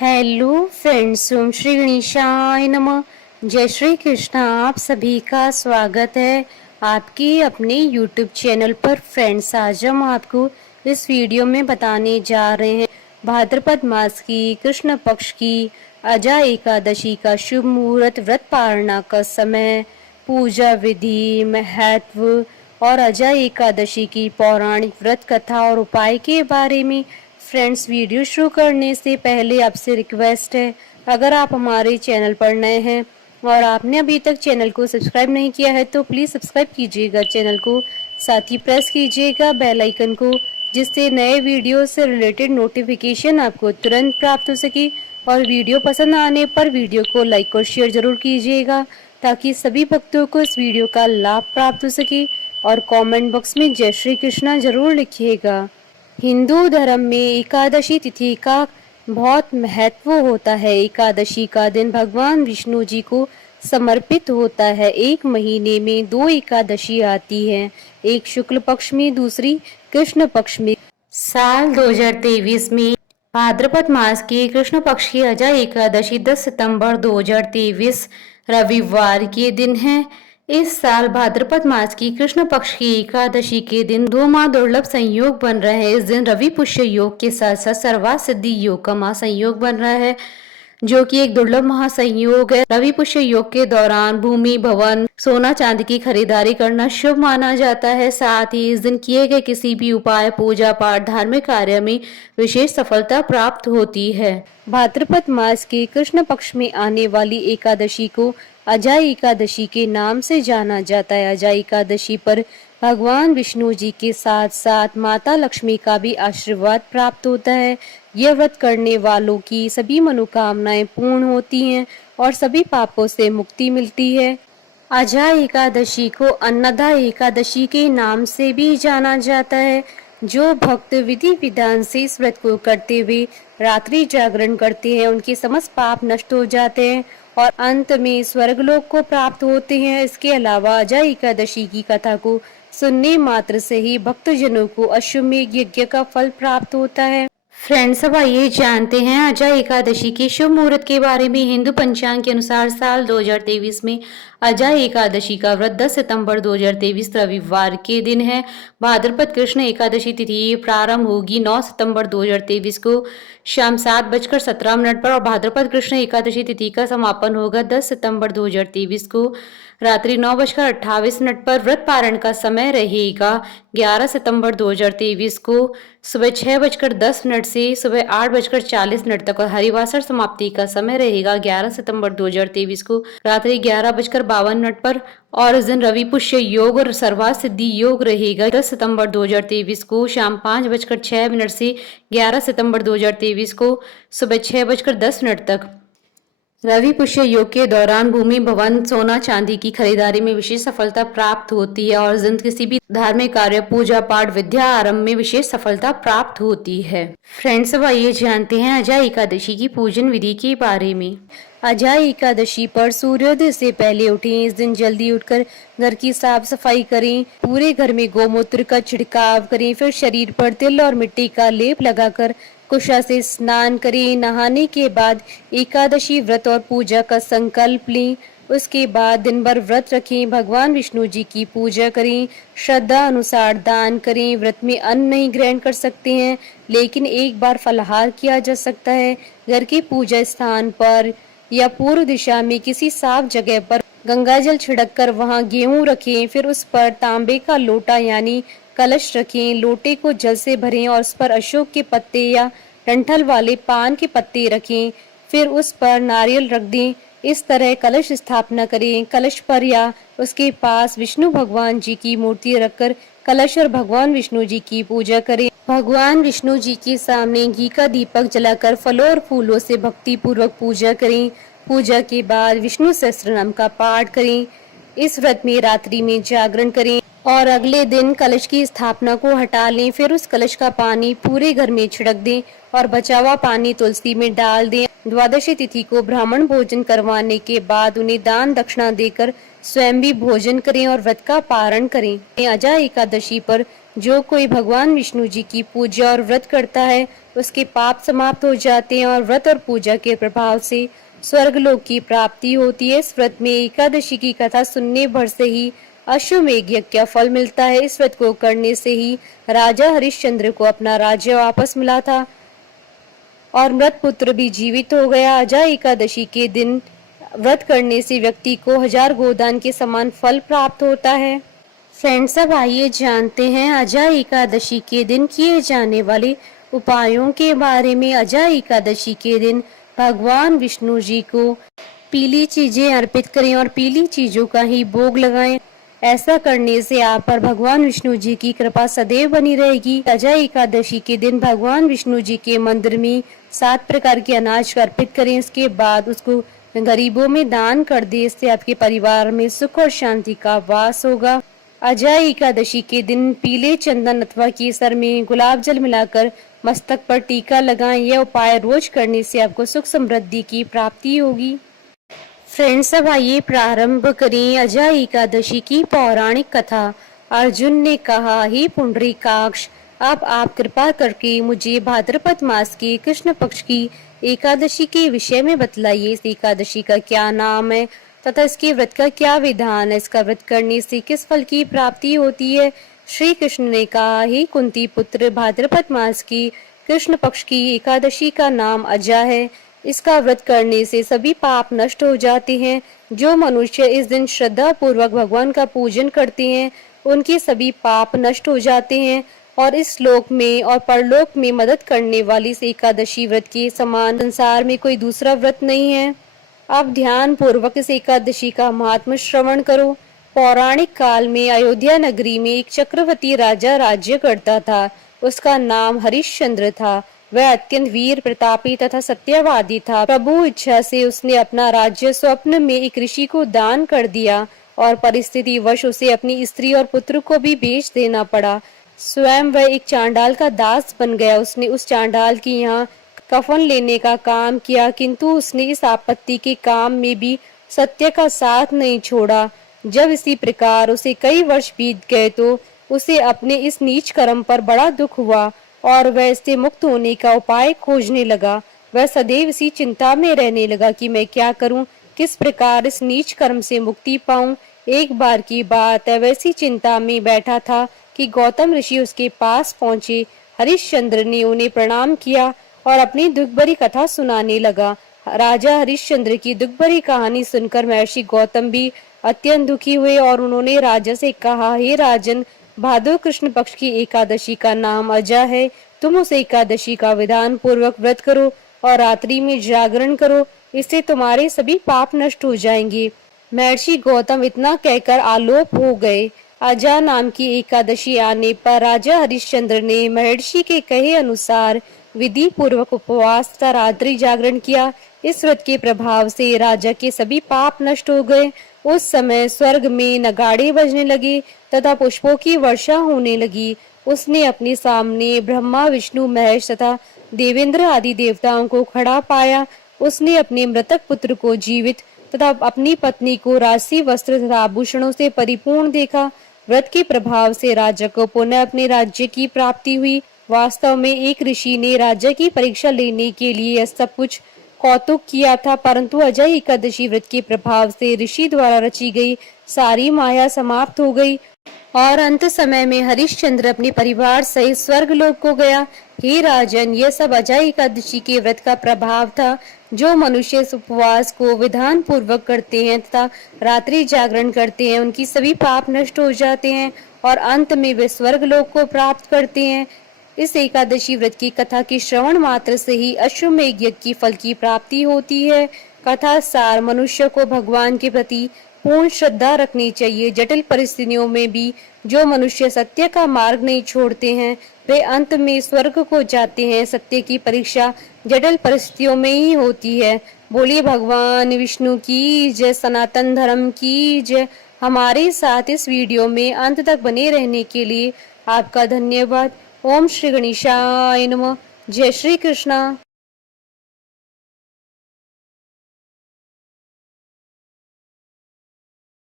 Hello friends, ओम श्री गणेशाय नमः। जय श्री कृष्णा। आप सभी का स्वागत है आपके अपने यूट्यूब चैनल पर। फ्रेंड्स, आज हम आपको इस वीडियो में बताने जा रहे हैं भाद्रपद मास की कृष्ण पक्ष की अजा एकादशी का शुभ मुहूर्त, व्रत पारणा का समय, पूजा विधि, महत्व और अजा एकादशी की पौराणिक व्रत कथा और उपाय के बारे में। फ्रेंड्स, वीडियो शुरू करने से पहले आपसे रिक्वेस्ट है, अगर आप हमारे चैनल पर नए हैं और आपने अभी तक चैनल को सब्सक्राइब नहीं किया है तो प्लीज़ सब्सक्राइब कीजिएगा चैनल को, साथ ही प्रेस कीजिएगा बेल आइकन को, जिससे नए वीडियो से रिलेटेड नोटिफिकेशन आपको तुरंत प्राप्त हो सके। और वीडियो पसंद आने पर वीडियो को लाइक और शेयर जरूर कीजिएगा ताकि सभी भक्तों को इस वीडियो का लाभ प्राप्त हो सके। और कमेंट बॉक्स में जय श्री कृष्णा जरूर लिखिएगा। हिंदू धर्म में एकादशी तिथि का बहुत महत्व होता है। एकादशी का दिन भगवान विष्णु जी को समर्पित होता है। एक महीने में 2 एकादशी आती है, एक शुक्ल पक्ष में, दूसरी कृष्ण पक्ष में। साल 2023 में भाद्रपद मास की कृष्ण पक्ष की अजा एकादशी 10 सितंबर 2023 रविवार के दिन है। इस साल भाद्रपद मास की कृष्ण पक्ष की एकादशी के दिन 2 दुर्लभ संयोग बन रहे हैं। इस दिन रवि पुष्य योग के साथ साथ सर्वार्थ सिद्धि योग का महासंयोग बन रहा है, जो कि एक दुर्लभ महासंयोग है। रवि पुष्य योग के दौरान भूमि, भवन, सोना चांदी की खरीदारी करना शुभ माना जाता है। साथ ही इस दिन किए गए किसी भी उपाय, पूजा पाठ, धार्मिक कार्य में विशेष सफलता प्राप्त होती है। भाद्रपद मास के कृष्ण पक्ष में आने वाली एकादशी को अजा एकादशी के नाम से जाना जाता है। अजा एकादशी पर भगवान विष्णु जी के साथ साथ माता लक्ष्मी का भी आशीर्वाद प्राप्त होता है। यह व्रत करने वालों की सभी मनोकामनाएं पूर्ण होती हैं और सभी पापों से मुक्ति मिलती है। अजा एकादशी को अन्नदा एकादशी के नाम से भी जाना जाता है। जो भक्त विधि विधान से इस व्रत को करते हुए रात्रि जागरण करते हैं, उनके समस्त पाप नष्ट हो जाते हैं और अंत में स्वर्गलोक को प्राप्त होते हैं। इसके अलावा अजा एकादशी की कथा को सुनने मात्र से ही भक्तजनों को अश्वमेध यज्ञ का फल प्राप्त होता है। फ्रेंड्स, अब आइए जानते हैं अजा एकादशी के शुभ मुहूर्त के बारे में। हिंदू पंचांग के अनुसार साल 2023 में अजा एकादशी का व्रत 10 सितंबर 2023 रविवार के दिन है। भाद्रपद कृष्ण एकादशी तिथि प्रारंभ होगी 9 सितंबर 2023 को शाम 7:17 पर और भाद्रपद कृष्ण एकादशी तिथि का समापन होगा 10 सितंबर 2023 को रात्रि 9:28 पर। व्रत पारण का समय रहेगा 11 सितंबर 2023 को सुबह 6:10 से सुबह 8:40 तक और हरिवासर समाप्ति का समय रहेगा 11 सितंबर 2023 को रात्रि 11:52 पर। और इस दिन रवि पुष्य योग और सर्वार्थ सिद्धि योग रहेगा 10 सितंबर 2023 को शाम 5:06 से 11 सितंबर 2023 को सुबह 6:10 तक। रवि पुष्य योग के दौरान भूमि, भवन, सोना चांदी की खरीदारी में विशेष सफलता प्राप्त होती है और जिन किसी भी धार्मिक कार्य, पूजा पाठ, विद्या आरंभ में विशेष सफलता प्राप्त होती है। फ्रेंड्स, अब आइए जानते हैं अजा एकादशी की पूजन विधि के बारे में। अजा एकादशी पर सूर्योदय से पहले उठें। इस दिन जल्दी उठकर घर की साफ सफाई करें, पूरे घर में गोमूत्र का छिड़काव करें, फिर शरीर पर तिल और मिट्टी का लेप लगाकर कुशा से स्नान करें। नहाने के बाद एकादशी व्रत और पूजा का संकल्प लें। उसके बाद दिन भर व्रत रखें, भगवान विष्णु जी की पूजा करें, श्रद्धा अनुसार दान करें। व्रत में अन्न नहीं ग्रहण कर सकते हैं, लेकिन एक बार फलाहार किया जा सकता है। घर के पूजा स्थान पर या पूर्व दिशा में किसी साफ जगह पर गंगा जल छिड़क कर वहाँ गेहूं रखें, फिर उस पर तांबे का लोटा यानी कलश रखें। लोटे को जल से भरें और उस पर अशोक के पत्ते या डंठल वाले पान के पत्ते रखें, फिर उस पर नारियल रख दें। इस तरह कलश स्थापना करें। कलश पर या उसके पास विष्णु भगवान जी की मूर्ति रखकर कलश और भगवान विष्णु जी की पूजा करें। भगवान विष्णु जी के सामने घी का दीपक जलाकर फलों और फूलों से भक्ति पूर्वक पूजा करें। पूजा के बाद विष्णु सहस्त्रनाम का पाठ करें। इस व्रत में रात्रि में जागरण करें और अगले दिन कलश की स्थापना को हटा लें। फिर उस कलश का पानी पूरे घर में छिड़क दें और बचा हुआ पानी तुलसी में डाल दें। द्वादशी तिथि को ब्राह्मण भोजन करवाने के बाद उन्हें दान दक्षिणा देकर स्वयं भी भोजन करें और व्रत का पारण करें। अजा एकादशी पर जो कोई भगवान विष्णु जी की पूजा और व्रत करता है उसके पाप समाप्त हो जाते हैं और व्रत और पूजा के प्रभाव से स्वर्गलोक की प्राप्ति होती है। इस व्रत में एकादशी की कथा सुनने भर से ही अश्वमेध यज्ञ का फल मिलता है। इस व्रत को करने से ही राजा हरिश्चंद्र को अपना राज्य वापस मिला था और मृत पुत्र भी जीवित हो गया। अजा एकादशी के दिन व्रत करने से व्यक्ति को 1000 गोदान के समान फल प्राप्त होता है। फ्रेंड्स, अब आइए जानते हैं अजा एकादशी के दिन किए जाने वाले उपायों के बारे में। अजा एकादशी के दिन भगवान विष्णु जी को पीली चीजें अर्पित करें और पीली चीजों का ही भोग लगाएं। ऐसा करने से आप पर भगवान विष्णु जी की कृपा सदैव बनी रहेगी। अजा एकादशी के दिन भगवान विष्णु जी के मंदिर में 7 प्रकार के अनाज अर्पित करें। इसके बाद उसको गरीबों में दान कर दे। इससे आपके परिवार में सुख और शांति का वास होगा। अजा एकादशी के दिन पीले चंदन अथवा केसर में गुलाब जल मिलाकर मस्तक पर टीका लगाएं। यह उपाय रोज करने से आपको सुख समृद्धि की प्राप्ति होगी। फ्रेंड्स, अब आइए प्रारंभ करें अजा एकादशी की पौराणिक कथा। अर्जुन ने कहा, हे पुंडरीकाक्ष, अब आप कृपा करके मुझे भाद्रपद मास के कृष्ण पक्ष की एकादशी के विषय में बतलाइए। इस एकादशी का क्या नाम है तथा इसके व्रत का क्या विधान है? इसका व्रत करने से किस फल की प्राप्ति होती है? श्री कृष्ण ने कहा, हे कुंती पुत्र, भाद्रपद मास की कृष्ण पक्ष की एकादशी का नाम अजा है। इसका व्रत करने से सभी पाप नष्ट हो जाते हैं। जो मनुष्य इस दिन श्रद्धा पूर्वक भगवान का पूजन करते हैं उनके सभी पाप नष्ट हो जाते हैं और इस लोक में और परलोक में मदद करने वाली इस एकादशी व्रत के समान संसार में कोई दूसरा व्रत नहीं है। अब ध्यान पूर्वक इस एकादशी का महात्म्य श्रवण करो। पौराणिक काल में अयोध्या नगरी में एक चक्रवर्ती राजा राज्य करता था। उसका नाम हरिश्चंद्र था। वह अत्यंत वीर प्रतापी तथा सत्यवादी था। प्रभु इच्छा से उसने अपना राज्य स्वप्न में एक ऋषि को दान कर दिया और परिस्थिति वश उसे अपनी स्त्री और पुत्र को भी बेच देना पड़ा। स्वयं वह एक चांडाल का दास बन गया। उसने उस चांडाल की यहाँ कफन लेने का काम किया, किंतु उसने इस आपत्ति के काम में भी सत्य का साथ नहीं छोड़ा। जब इसी प्रकार उसे कई वर्ष बीत गए तो उसे अपने इस नीच कर्म पर बड़ा दुख हुआ और वह इससे मुक्त होने का उपाय खोजने लगा। वह सदैव इसी चिंता में रहने लगा कि मैं क्या करूं, किस प्रकार इस नीच कर्म से मुक्ति पाऊं। एक बार की बात है, वैसी चिंता में बैठा था कि गौतम ऋषि उसके पास पहुंचे। हरिश्चंद्र ने उन्हें प्रणाम किया और अपनी दुख भरी कथा सुनाने लगा। राजा हरिश्चंद्र की दुख भरी कहानी सुनकर महर्षि गौतम भी अत्यंत दुखी हुए और उन्होंने राजा से कहा, हे राजन, भादो कृष्ण पक्ष की एकादशी का नाम अजा है। तुम उस एकादशी का विधान पूर्वक व्रत करो और रात्रि में जागरण करो। इससे तुम्हारे सभी पाप नष्ट हो जाएंगे। महर्षि गौतम इतना कहकर आलोप हो गए। अजा नाम की एकादशी आने पर राजा हरिश्चंद्र ने महर्षि के कहे अनुसार विधि पूर्वक उपवास तथा रात्रि जागरण किया। इस व्रत के प्रभाव से राजा के सभी पाप नष्ट हो गए। उस समय स्वर्ग में नगाड़े बजने लगे तथा पुष्पों की वर्षा होने लगी। उसने अपने सामने ब्रह्मा, विष्णु, महेश तथा देवेंद्र आदि देवताओं को खड़ा पाया। उसने अपने मृतक पुत्र को जीवित तथा अपनी पत्नी को राशि वस्त्र तथा आभूषणों से परिपूर्ण देखा। व्रत के प्रभाव से राजा को पुनः अपने राज्य की प्राप्ति हुई। वास्तव में एक ऋषि ने राजा की परीक्षा लेने के लिए सब कुछ कौतुक किया था, परंतु अजा एकादशी व्रत के प्रभाव से ऋषि द्वारा रची गई सारी माया समाप्त हो गई और अंत समय में हरिश्चंद्र अपने परिवार सहित स्वर्गलोक को गया। हे राजन, यह सब अजा एकादशी के व्रत का प्रभाव था। जो मनुष्य इस उपवास को विधान पूर्वक करते हैं तथा रात्रि जागरण करते हैं उनकी सभी पाप नष्ट हो जाते हैं और अंत में वे स्वर्गलोक को प्राप्त करते हैं। इस एकादशी व्रत की कथा के श्रवण मात्र से ही अश्वमेध यज्ञ की फल की प्राप्ति होती है। कथा सार, मनुष्य को भगवान के प्रति पूर्ण श्रद्धा रखनी चाहिए। जटिल परिस्थितियों में भी जो मनुष्य सत्य का मार्ग नहीं छोड़ते हैं वे अंत में स्वर्ग को जाते हैं। सत्य की परीक्षा जटिल परिस्थितियों में ही होती है। बोलिए भगवान विष्णु की जय, सनातन धर्म की जय। हमारे साथ इस वीडियो में अंत तक बने रहने के लिए आपका धन्यवाद। ओम श्री गणेशाय नमः। जय श्री कृष्णा।